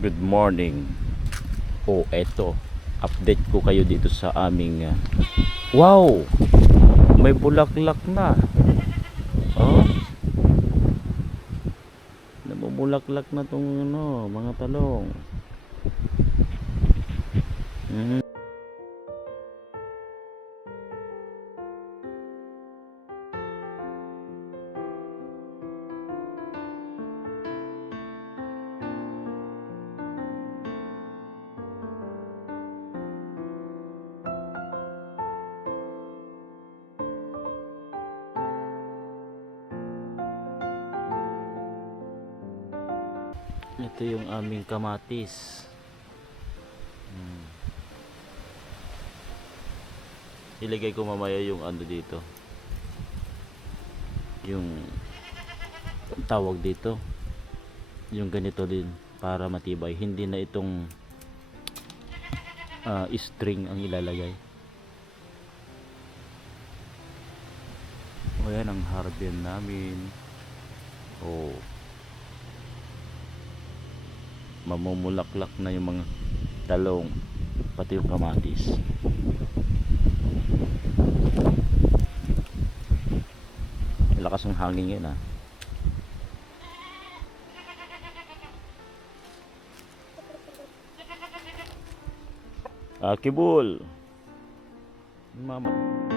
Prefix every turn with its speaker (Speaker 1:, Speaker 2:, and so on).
Speaker 1: Good morning. Oh, eto. Update ko kayo dito sa aming ah, Wow! May bulaklak na. Oh. Namumulaklak na tong ano, mga talong. Mhm. Ito yung aming kamatis. Hmm. Ilagay ko mamaya yung ano dito. Yung tawag dito. Yung ganito din para matibay. Hindi na itong ah, string ang ilalagay. O yan ang hardin namin. Oh. Mamumulaklak na yung mga talong pati yung kamatis. Lakas ng hangin yun ah. Ah kibul. Mama